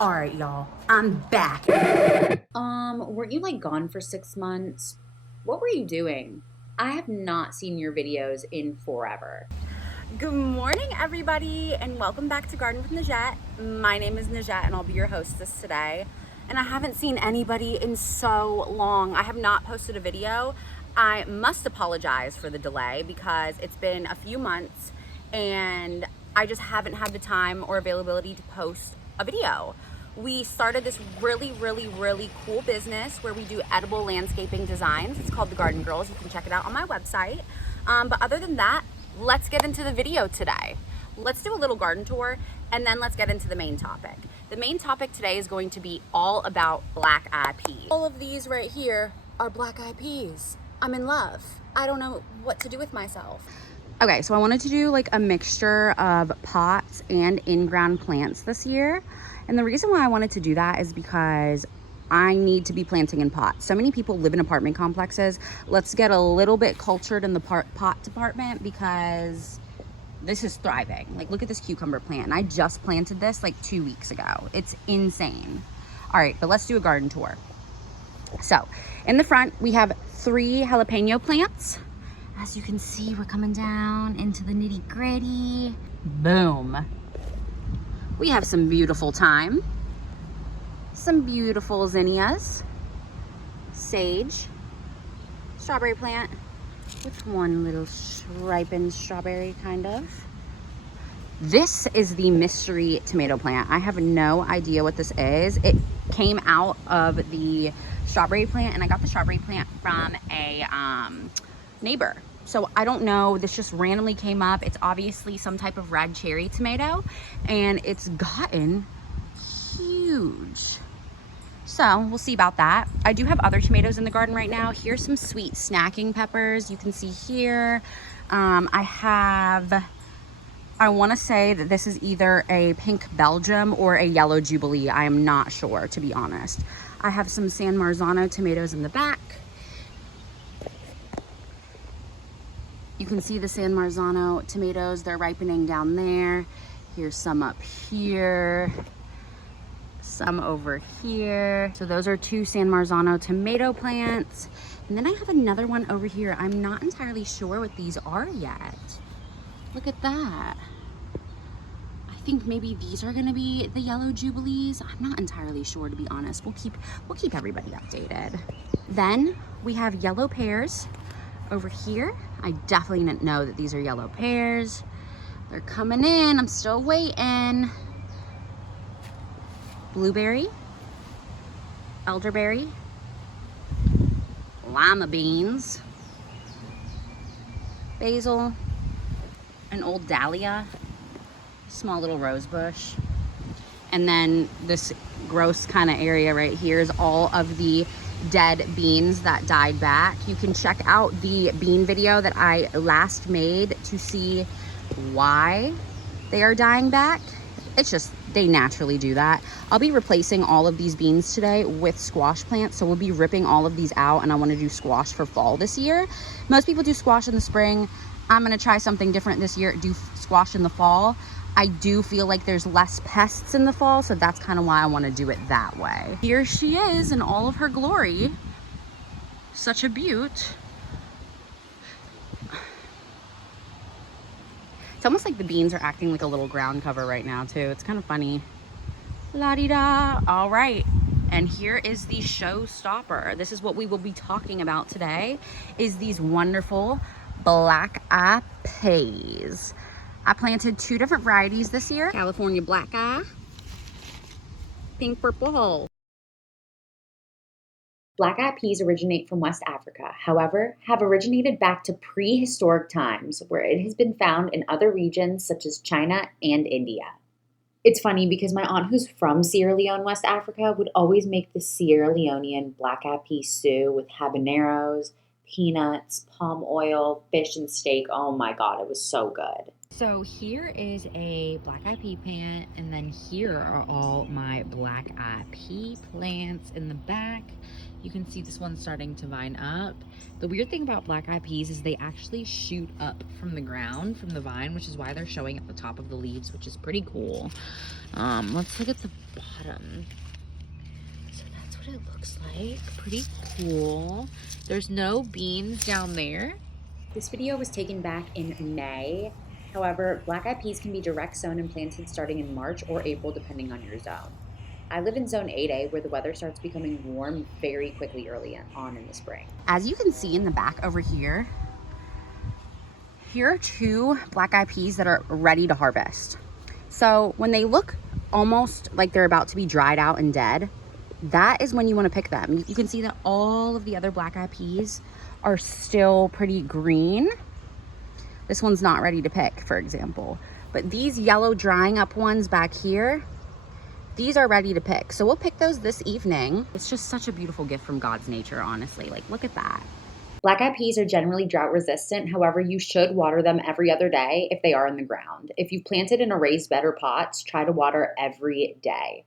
All right, y'all, I'm back. Weren't you like gone for 6 months? What were you doing? I have not seen your videos in forever. Good morning, everybody, and welcome back to Garden with Najet. My name is Najet, and I'll be your hostess today. And I haven't seen anybody in so long. I have not posted a video. I must apologize for the delay because it's been a few months and I just haven't had the time or availability to post a video. We started this really cool business where we do edible landscaping designs. It's called The Garden Girls. You can check it out on my website. But other than that, let's get into the video today. Let's do a little garden tour and then let's get into the main topic. The main topic today is going to be all about black eyed peas. All of these right here are black eyed peas. I'm in love. I don't know what to do with myself. Okay, so I wanted to do like a mixture of pots and in-ground plants this year. And the reason why I wanted to do that is because I need to be planting in pots. So many people live in apartment complexes. Let's get a little bit cultured in the pot department because this is thriving. Like, look at this cucumber plant. And I just planted this like 2 weeks ago. It's insane. All right, but let's do a garden tour. So in the front, we have 3 jalapeno plants. As you can see, we're coming down into the nitty gritty. Boom. We have some beautiful thyme, some beautiful zinnias, sage, strawberry plant with one little ripened strawberry kind of. This is the mystery tomato plant. I have no idea what this is. It came out of the strawberry plant and I got the strawberry plant from a neighbor. So I don't know, this just randomly came up. It's obviously some type of red cherry tomato and it's gotten huge. So we'll see about that. I do have other tomatoes in the garden right now. Here's some sweet snacking peppers. You can see here. I want to say that this is either a pink Belgium or a yellow Jubilee. I am not sure, to be honest. I have some San Marzano tomatoes in the back. You can see the San Marzano tomatoes. They're ripening down there. Here's some up here. Some over here. So those are 2 San Marzano tomato plants. And then I have another one over here. I'm not entirely sure what these are yet. Look at that. I think maybe these are gonna be the yellow Jubilees. I'm not entirely sure, to be honest. We'll keep everybody updated. Then we have yellow pears over here. I definitely didn't know that these are yellow pears. They're coming in, I'm still waiting. Blueberry, elderberry, lima beans, basil, an old dahlia, small little rose bush. And then this gross kind of area right here is all of the dead beans that died back. You can check out the bean video that I last made to see why they are dying back. It's just, they naturally do that. I'll be replacing all of these beans today with squash plants. So we'll be ripping all of these out and I want to do squash for fall this year. Most people do squash in the spring. I'm going to try something different this year, do squash in the fall. I do feel like there's less pests in the fall, so that's kind of why I want to do it that way. Here she is in all of her glory. Such a beaut. It's almost like the beans are acting like a little ground cover right now too. It's kind of funny. La-di-da. All right. And here is the showstopper. This is what we will be talking about today, is these wonderful black eye peas. I planted 2 different varieties this year. California black eye, pink purple hull. Black-eyed peas originate from West Africa, however, have originated back to prehistoric times where it has been found in other regions such as China and India. It's funny because my aunt who's from Sierra Leone, West Africa, would always make the Sierra Leonean black-eyed pea stew with habaneros, peanuts, palm oil, fish, and steak. Oh my God, it was so good. So here is a black eyed pea plant, and then here are all my black eyed pea plants in the back. You can see this one's starting to vine up. The weird thing about black-eyed peas is they actually shoot up from the ground, from the vine, which is why they're showing at the top of the leaves, which is pretty cool. Let's look at the bottom. So that's what it looks like. Pretty cool. There's no beans down there. This video was taken back in May. However, black-eyed peas can be direct sown and planted starting in March or April, depending on your zone. I live in zone 8A, where the weather starts becoming warm very quickly early on in the spring. As you can see in the back over here, here are 2 black-eyed peas that are ready to harvest. So when they look almost like they're about to be dried out and dead, that is when you want to pick them. You can see that all of the other black-eyed peas are still pretty green. This one's not ready to pick, for example. But these yellow drying up ones back here, these are ready to pick. So we'll pick those this evening. It's just such a beautiful gift from God's nature, honestly. Like, look at that. Black-eyed peas are generally drought resistant. However, you should water them every other day if they are in the ground. If you've planted in a raised bed or pots, try to water every day.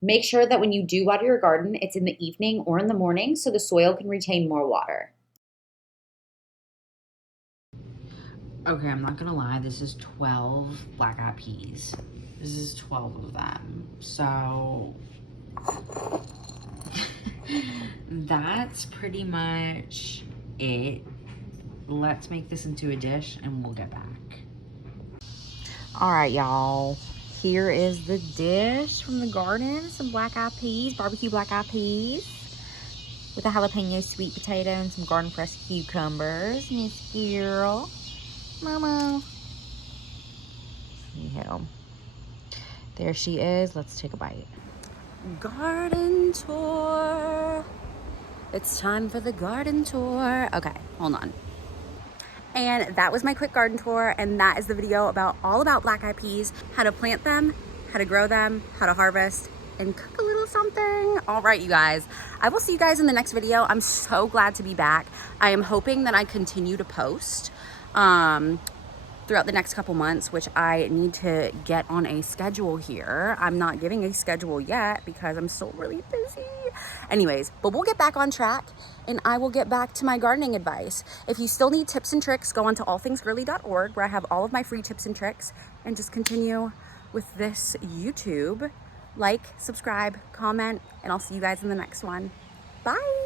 Make sure that when you do water your garden, it's in the evening or in the morning so the soil can retain more water. Okay, I'm not gonna lie, this is 12 black-eyed peas. This is 12 of them. So that's pretty much it. Let's make this into a dish and we'll get back. All right, y'all. Here is the dish from the garden. Some black-eyed peas, barbecue black-eyed peas with a jalapeno sweet potato and some garden fresh cucumbers. Miss girl. Mama. Anyhow, there she is. Let's take a bite. Garden tour. It's time for the garden tour. Okay, hold on. And that was my quick garden tour, and that is the video all about black-eyed peas, how to plant them, how to grow them, how to harvest, and cook a little something. All right, you guys, I will see you guys in the next video. I'm so glad to be back. I am hoping that I continue to post throughout the next couple months, which I need to get on a schedule here. I'm not giving a schedule yet because I'm still really busy. Anyways, but we'll get back on track and I will get back to my gardening advice. If you still need tips and tricks, go on to allthingsgirly.org where I have all of my free tips and tricks, and just continue with this YouTube. Like, subscribe, comment, and I'll see you guys in the next one. Bye.